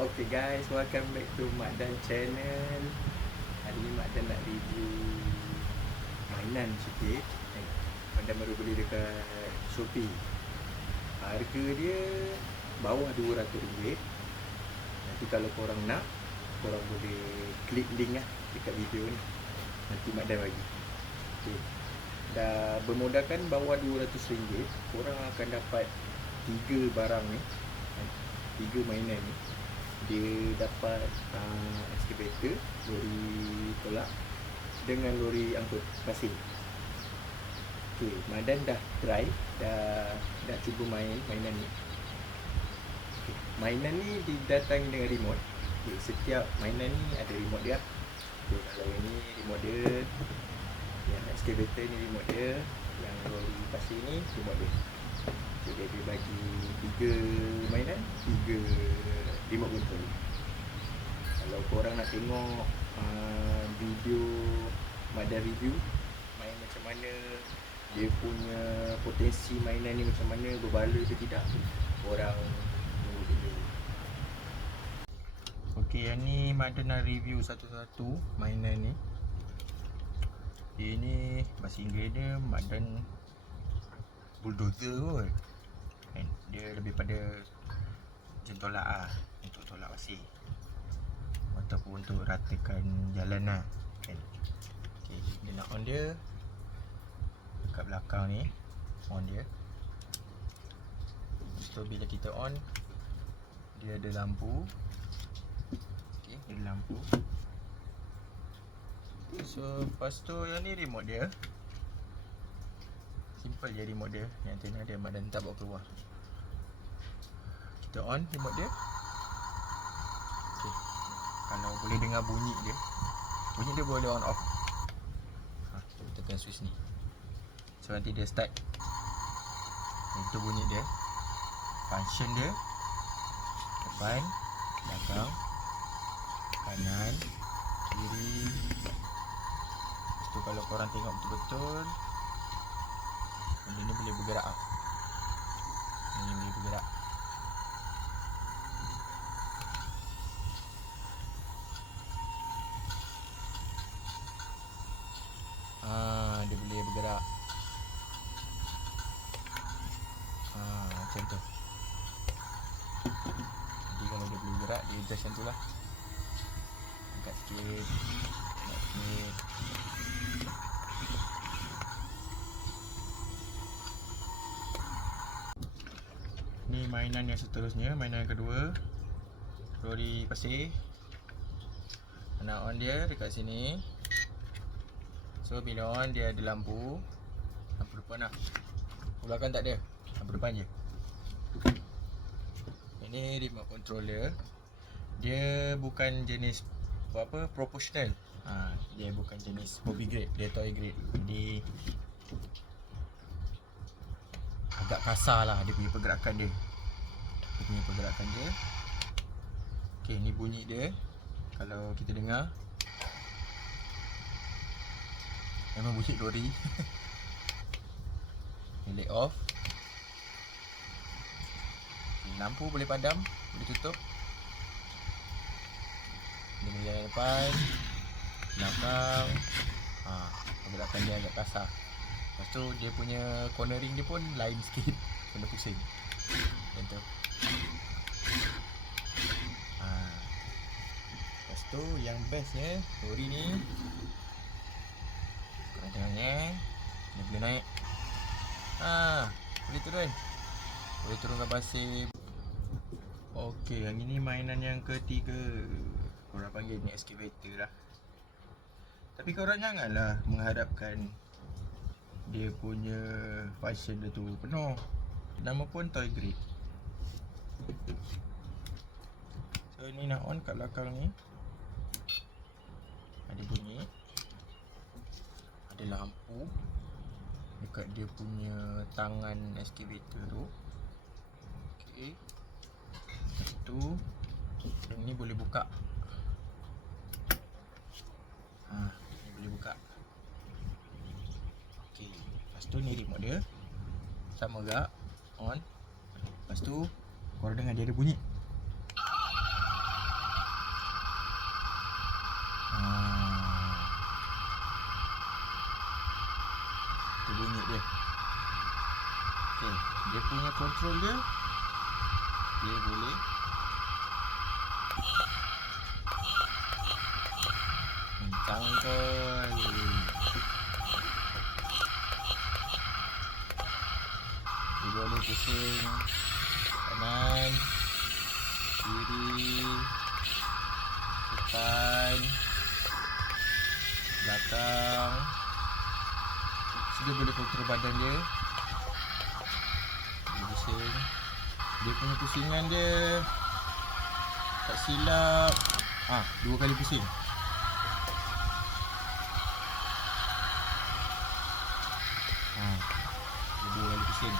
Okay guys, welcome back to Mak Dan channel. Hari ni Mak Dan nak review mainan sikit. Mak Dan baru beli dekat Shopee. Harga dia bawah RM200. Nanti kalau korang nak, korang boleh klik link lah dekat video ni. Nanti Mak Dan bagi. Okay. Dah bermodalkan bawah RM200, korang akan dapat 3 barang ni, 3 mainan ni. Dia dapat excavator, lori tolak dengan lori angkut pasir. Okay, Mak Dan dah try, dah cuba mainan ni. Okay, mainan ni didatangi dengan remote. Okay, setiap mainan ni ada remote dia. Okay, kalau ini remote dia, yang excavator ni remote dia, yang lori pasir ni remote dia. Okay, dia bagi 3 mainan, 3 remote control. Kalau korang nak tengok video Mak Dan review main macam mana, dia punya potensi mainan ni macam mana, berbala ke tidak, korang tunggu video. Okay, yang ni Mak Dan nak review satu-satu mainan ni. Ini bahasa Inggeris dia Mak Dan bulldozer kot. Dia lebih pada macam tolak lah, untuk tolak pasir ataupun untuk ratakan jalan lah kan. Okay, dia nak on dia dekat belakang ni, on dia. Lepas tu bila kita on, dia ada lampu. Okay, dia ada lampu. So lepas tu yang ni remote dia. Simple je remote dia. Yang tengah dia Mak Dan tak bawa keluar. Kita on remote dia. Okay. Kalau boleh dengar bunyi dia boleh on off. Kita tekan switch ni. So nanti dia start. Itu bunyi dia. Function dia: depan, belakang, kanan, kiri. Lepas tu kalau korang tengok betul-betul, benda ni boleh bergerak. Ini boleh bergerak. Dia boleh bergerak. Macam tu. Jadi kalau dia boleh bergerak, dia adjust macam tu lah. Angkat sikit, naik sikit. Ni mainan yang seterusnya, mainan yang kedua, lori pasir. Nak on dia dekat sini. So bila on dia ada lampu depan lah. Belakang tak ada, lampu depan je. Ini remote controller. Dia bukan jenis proportional. Dia bukan jenis hobby grade, dia toy grade. Jadi agak kasar lah dia punya pergerakan dia. Okay, ni bunyi dia. Kalau kita dengar, memang bunyi lori. Ni let off. Lampu boleh padam, boleh tutup. Dia jalan depan, belakang. Pergerakan dia agak kasar. Lepas tu dia punya cornering dia pun lain sikit. Kena pusing macam tu. Lepas tu yang bestnya, lori ni korang tengok ni, dia boleh naik. Boleh turun. Boleh turunkan pasir. Okey, yang ini mainan yang ketiga. Korang panggil ni excavator lah. Tapi korang janganlah mengharapkan dia punya function dia tu penuh. Nama pun toy grade. So ni nak on kat belakang ni, ada bunyi, ada lampu dekat dia punya tangan excavator tu. Okay. Lepas tu yang ni boleh buka. Ni boleh buka. Okay. Lepas tu ni remote dia. Sama gak on. Lepas tu korang dengar dia ada bunyi. punya kontrol dia, dia boleh mencangkul. Dia boleh pusing kanan, kiri, depan, belakang. So, dia boleh kontrol badan dia. Dia pusing. Dia punya pusingan dia tak silap 2 kali pusing. Dia 2 kali pusing.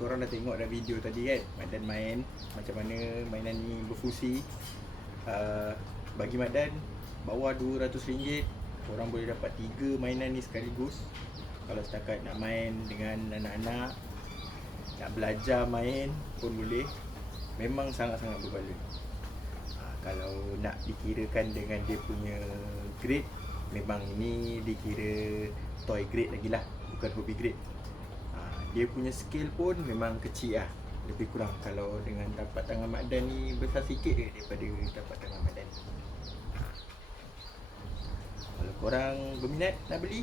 korang dah tengok dah video tadi kan, Mak Dan main macam mana mainan ni berfungsi. Bagi Mak Dan bawah RM200, korang boleh dapat 3 mainan ni sekaligus. Kalau setakat nak main dengan anak-anak, nak belajar main pun boleh. Memang sangat-sangat berbaloi. Kalau nak dikirakan dengan dia punya grade, memang ini dikira toy grade lagi lah, bukan hobby grade. Dia punya scale pun memang kecil lah, lebih kurang. Kalau dengan tapak tangan Mak Dan ni besar sikit je daripada tapak tangan Mak Dan. Kalau korang berminat nak beli,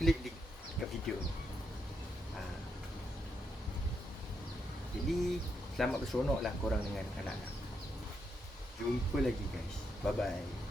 klik link kat video ni. Jadi selamat berseronok lah korang dengan anak-anak. Jumpa lagi guys. Bye bye.